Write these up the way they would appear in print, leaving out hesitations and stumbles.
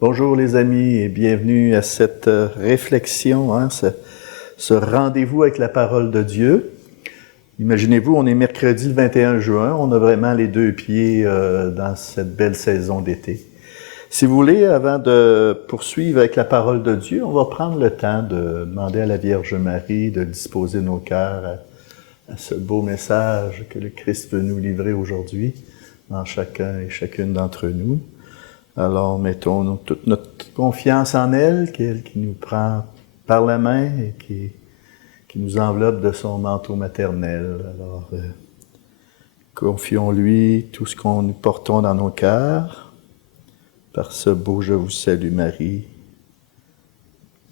Bonjour les amis et bienvenue à cette réflexion, ce rendez-vous avec la parole de Dieu. Imaginez-vous, on est mercredi le 21 juin, on a vraiment les deux pieds dans cette belle saison d'été. Si vous voulez, avant de poursuivre avec la parole de Dieu, on va prendre le temps de demander à la Vierge Marie de disposer nos cœurs à ce beau message que le Christ veut nous livrer aujourd'hui dans chacun et chacune d'entre nous. Alors, mettons toute notre confiance en elle, qui nous prend par la main et qui nous enveloppe de son manteau maternel. Alors, confions-lui tout ce qu'on nous portons dans nos cœurs, par ce beau « Je vous salue Marie »,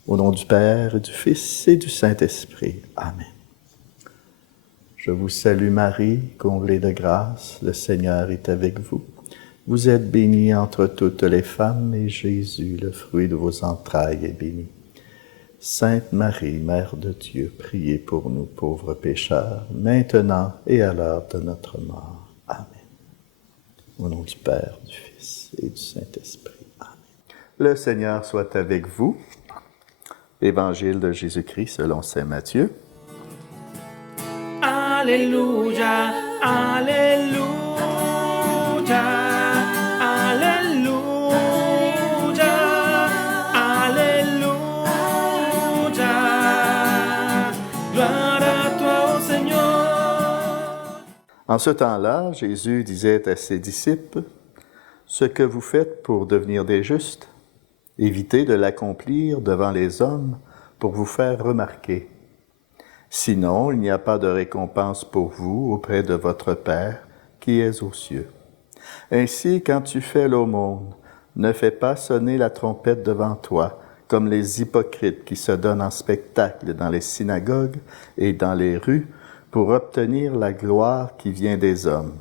au nom du Père, et du Fils et du Saint-Esprit. Amen. Je vous salue Marie, comblée de grâce, le Seigneur est avec vous. Vous êtes bénie entre toutes les femmes, et Jésus, le fruit de vos entrailles, est béni. Sainte Marie, Mère de Dieu, priez pour nous pauvres pécheurs, maintenant et à l'heure de notre mort. Amen. Au nom du Père, du Fils et du Saint-Esprit. Amen. Le Seigneur soit avec vous. Évangile de Jésus-Christ selon saint Matthieu. Alléluia, Alléluia. En ce temps-là, Jésus disait à ses disciples, « Ce que vous faites pour devenir des justes, évitez de l'accomplir devant les hommes pour vous faire remarquer. Sinon, il n'y a pas de récompense pour vous auprès de votre Père qui est aux cieux. Ainsi, quand tu fais l'aumône, ne fais pas sonner la trompette devant toi, comme les hypocrites qui se donnent en spectacle dans les synagogues et dans les rues, pour obtenir la gloire qui vient des hommes.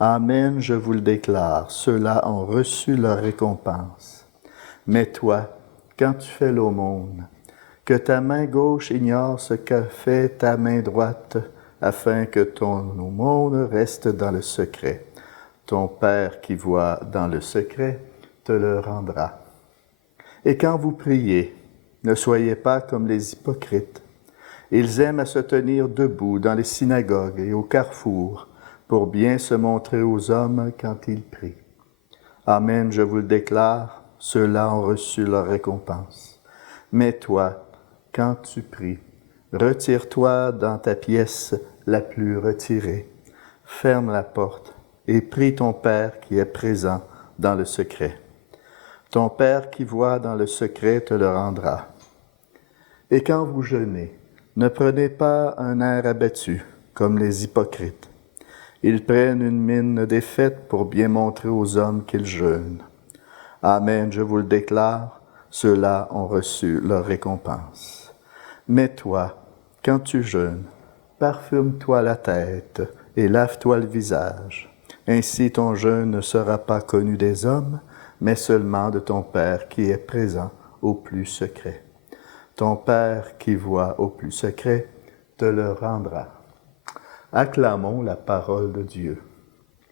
Amen, je vous le déclare, ceux-là ont reçu leur récompense. Mais toi, quand tu fais l'aumône, que ta main gauche ignore ce qu'a fait ta main droite, afin que ton aumône reste dans le secret. Ton Père qui voit dans le secret te le rendra. Et quand vous priez, ne soyez pas comme les hypocrites. Ils aiment à se tenir debout dans les synagogues et au carrefour pour bien se montrer aux hommes quand ils prient. Amen, je vous le déclare, ceux-là ont reçu leur récompense. Mais toi, quand tu pries, retire-toi dans ta pièce la plus retirée, ferme la porte et prie ton Père qui est présent dans le secret. Ton Père qui voit dans le secret te le rendra. Et quand vous jeûnez, ne prenez pas un air abattu, comme les hypocrites. Ils prennent une mine défaite pour bien montrer aux hommes qu'ils jeûnent. Amen, je vous le déclare, ceux-là ont reçu leur récompense. Mais toi, quand tu jeûnes, parfume-toi la tête et lave-toi le visage. Ainsi ton jeûne ne sera pas connu des hommes, mais seulement de ton Père qui est présent au plus secret. Ton Père qui voit au plus secret te le rendra. Acclamons la parole de Dieu.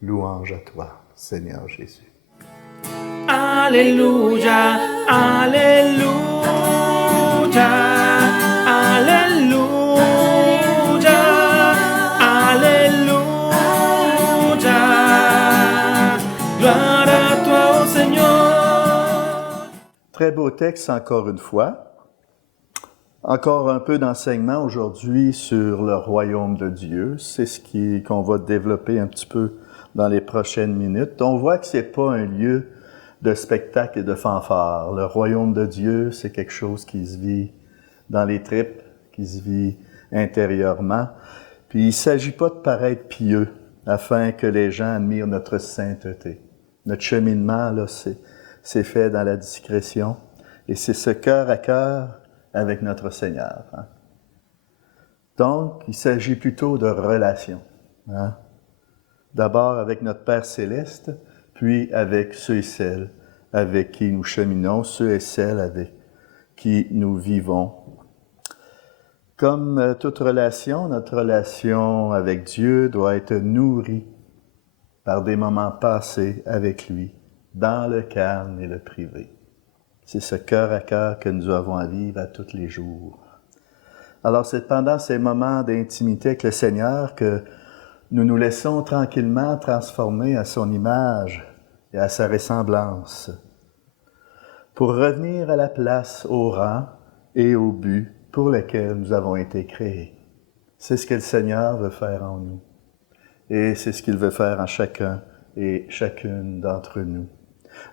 Louange à toi, Seigneur Jésus. Alléluia, Alléluia, Alléluia, Alléluia. Gloire à toi, ô Seigneur. Très beau texte encore une fois. Encore un peu d'enseignement aujourd'hui sur le royaume de Dieu. C'est ce qu'on va développer un petit peu dans les prochaines minutes. On voit que ce n'est pas un lieu de spectacle et de fanfare. Le royaume de Dieu, c'est quelque chose qui se vit dans les tripes, qui se vit intérieurement. Puis il ne s'agit pas de paraître pieux afin que les gens admirent notre sainteté. Notre cheminement, là, c'est fait dans la discrétion. Et c'est ce cœur à cœur avec notre Seigneur. Donc, il s'agit plutôt de relation. D'abord avec notre Père céleste, puis avec ceux et celles avec qui nous cheminons, ceux et celles avec qui nous vivons. Comme toute relation, notre relation avec Dieu doit être nourrie par des moments passés avec lui, dans le calme et le privé. C'est ce cœur à cœur que nous avons à vivre à tous les jours. Alors c'est pendant ces moments d'intimité avec le Seigneur que nous nous laissons tranquillement transformer à son image et à sa ressemblance, pour revenir à la place, au rang et au but pour lequel nous avons été créés. C'est ce que le Seigneur veut faire en nous. Et c'est ce qu'il veut faire en chacun et chacune d'entre nous.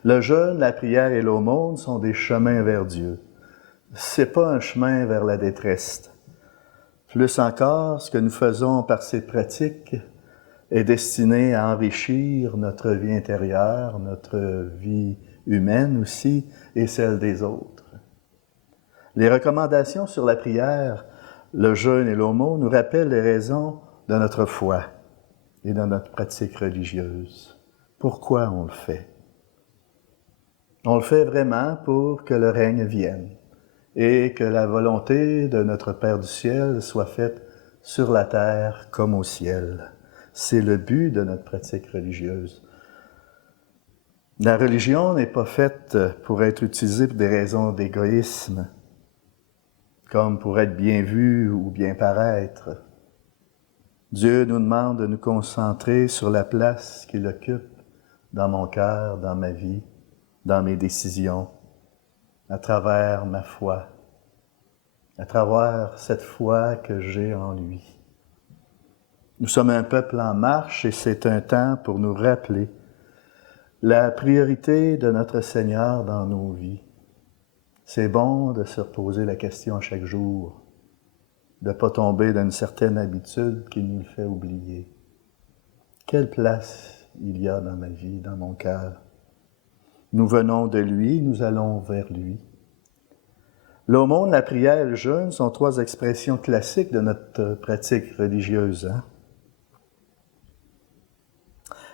Le jeûne, la prière et l'aumône sont des chemins vers Dieu. C'est pas un chemin vers la détresse. Plus encore, ce que nous faisons par ces pratiques est destiné à enrichir notre vie intérieure, notre vie humaine aussi, et celle des autres. Les recommandations sur la prière, le jeûne et l'aumône nous rappellent les raisons de notre foi et de notre pratique religieuse. Pourquoi on le fait? On le fait vraiment pour que le règne vienne et que la volonté de notre Père du ciel soit faite sur la terre comme au ciel. C'est le but de notre pratique religieuse. La religion n'est pas faite pour être utilisée pour des raisons d'égoïsme, comme pour être bien vu ou bien paraître. Dieu nous demande de nous concentrer sur la place qu'il occupe dans mon cœur, dans ma vie, dans mes décisions, à travers ma foi, à travers cette foi que j'ai en lui. Nous sommes un peuple en marche et c'est un temps pour nous rappeler la priorité de notre Seigneur dans nos vies. C'est bon de se reposer la question chaque jour, de ne pas tomber dans une certaine habitude qui nous le fait oublier. Quelle place il y a dans ma vie, dans mon cœur? Nous venons de lui, nous allons vers lui. L'aumône, la prière et le jeûne sont trois expressions classiques de notre pratique religieuse.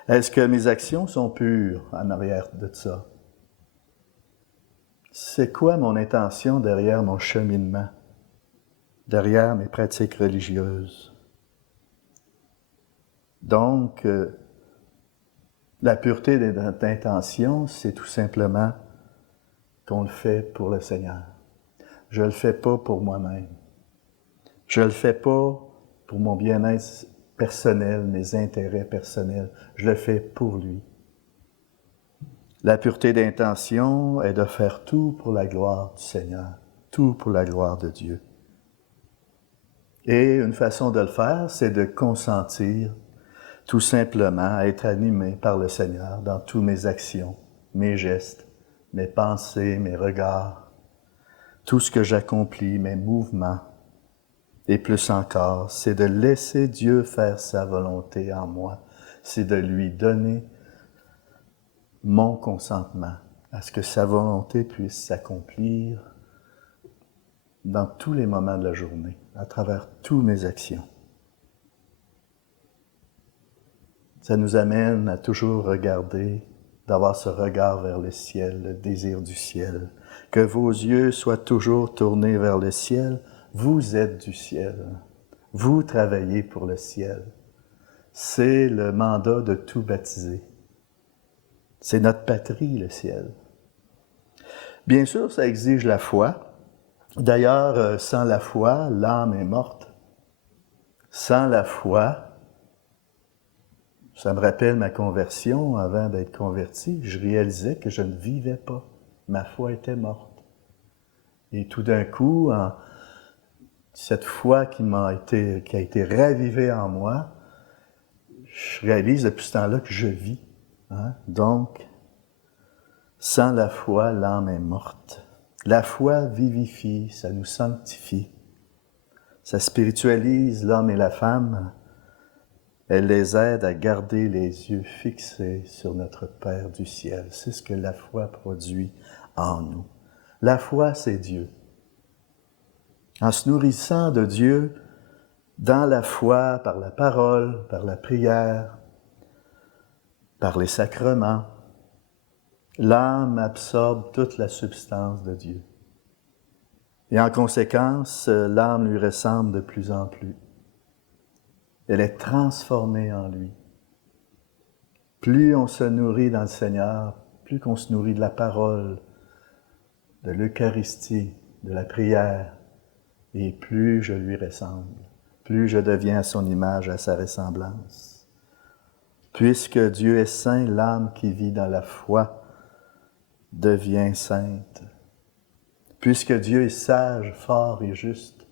Est-ce que mes actions sont pures en arrière de ça? C'est quoi mon intention derrière mon cheminement, derrière mes pratiques religieuses? Donc, la pureté de notre intention, c'est tout simplement qu'on le fait pour le Seigneur. Je ne le fais pas pour moi-même. Je ne le fais pas pour mon bien-être personnel, mes intérêts personnels. Je le fais pour lui. La pureté d'intention est de faire tout pour la gloire du Seigneur, tout pour la gloire de Dieu. Et une façon de le faire, c'est de consentir tout simplement à être animé par le Seigneur dans toutes mes actions, mes gestes, mes pensées, mes regards, tout ce que j'accomplis, mes mouvements. Et plus encore, c'est de laisser Dieu faire sa volonté en moi. C'est de lui donner mon consentement à ce que sa volonté puisse s'accomplir dans tous les moments de la journée, à travers toutes mes actions. Ça nous amène à toujours regarder, d'avoir ce regard vers le ciel, le désir du ciel. Que vos yeux soient toujours tournés vers le ciel. Vous êtes du ciel. Vous travaillez pour le ciel. C'est le mandat de tout baptisé. C'est notre patrie, le ciel. Bien sûr, ça exige la foi. D'ailleurs, sans la foi, l'âme est morte. Sans la foi, ça me rappelle ma conversion. Avant d'être converti, je réalisais que je ne vivais pas. Ma foi était morte. Et tout d'un coup, cette foi qui a été ravivée en moi, je réalise depuis ce temps-là que je vis. Donc, sans la foi, l'âme est morte. La foi vivifie, ça nous sanctifie. Ça spiritualise l'homme et la femme. Elle les aide à garder les yeux fixés sur notre Père du ciel. C'est ce que la foi produit en nous. La foi, c'est Dieu. En se nourrissant de Dieu, dans la foi, par la parole, par la prière, par les sacrements, l'âme absorbe toute la substance de Dieu. Et en conséquence, l'âme lui ressemble de plus en plus. Elle est transformée en lui. Plus on se nourrit dans le Seigneur, plus qu'on se nourrit de la parole, de l'Eucharistie, de la prière, et plus je lui ressemble, plus je deviens à son image, à sa ressemblance. Puisque Dieu est saint, l'âme qui vit dans la foi devient sainte. Puisque Dieu est sage, fort et juste,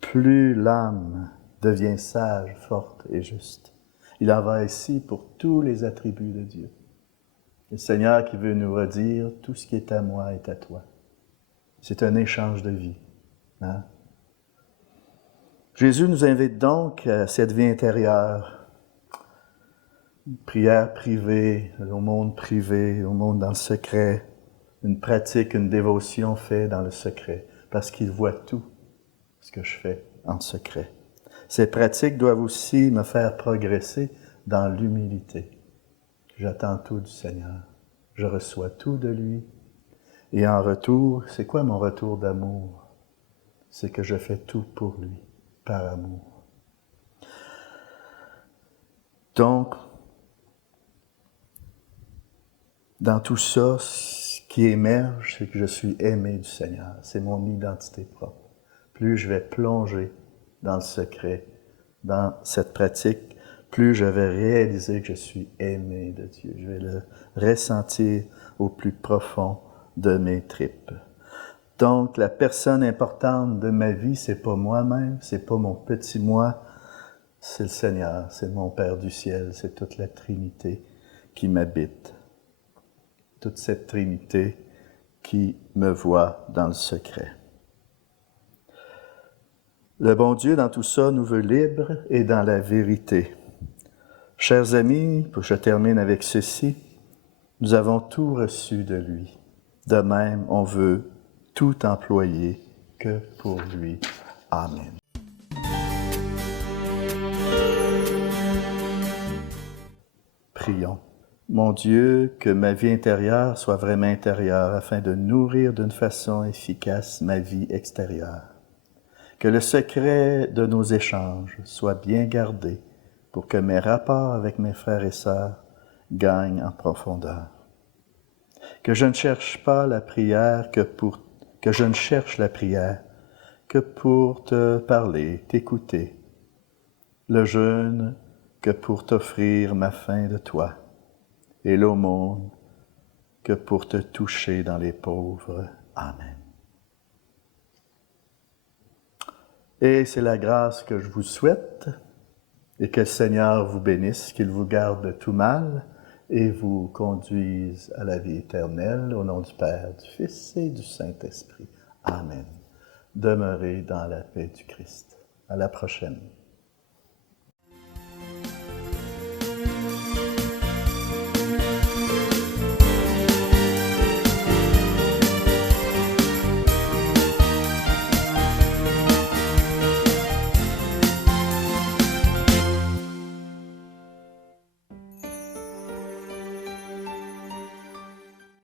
plus l'âme devient sage, forte et juste. Il en va ainsi pour tous les attributs de Dieu. Le Seigneur qui veut nous redire, tout ce qui est à moi est à toi. C'est un échange de vie. Hein? Jésus nous invite donc à cette vie intérieure, une prière privée, au monde privé, au monde dans le secret, une pratique, une dévotion faite dans le secret, parce qu'il voit tout ce que je fais en secret. Ces pratiques doivent aussi me faire progresser dans l'humilité. J'attends tout du Seigneur, je reçois tout de lui, et en retour, c'est quoi mon retour d'amour? C'est que je fais tout pour lui, par amour. Donc, dans tout ça, ce qui émerge, c'est que je suis aimé du Seigneur. C'est mon identité propre. Plus je vais plonger dans le secret, dans cette pratique, plus je vais réaliser que je suis aimé de Dieu. Je vais le ressentir au plus profond de mes tripes. Donc, la personne importante de ma vie, c'est pas moi-même, c'est pas mon petit moi, c'est le Seigneur, c'est mon Père du ciel, c'est toute la Trinité qui m'habite. Toute cette Trinité qui me voit dans le secret. Le bon Dieu, dans tout ça, nous veut libres et dans la vérité. Chers amis, je termine avec ceci, nous avons tout reçu de lui. De même, on veut tout employer que pour lui. Amen. Prions. Mon Dieu, que ma vie intérieure soit vraiment intérieure afin de nourrir d'une façon efficace ma vie extérieure. Que le secret de nos échanges soit bien gardé pour que mes rapports avec mes frères et sœurs gagnent en profondeur. Que je ne cherche pas la prière que je ne cherche la prière que pour te parler, t'écouter. Le jeûne que pour t'offrir ma faim de toi. Et l'aumône que pour te toucher dans les pauvres. Amen. Et c'est la grâce que je vous souhaite, et que le Seigneur vous bénisse, qu'il vous garde de tout mal, et vous conduise à la vie éternelle, au nom du Père, du Fils et du Saint-Esprit. Amen. Demeurez dans la paix du Christ. À la prochaine.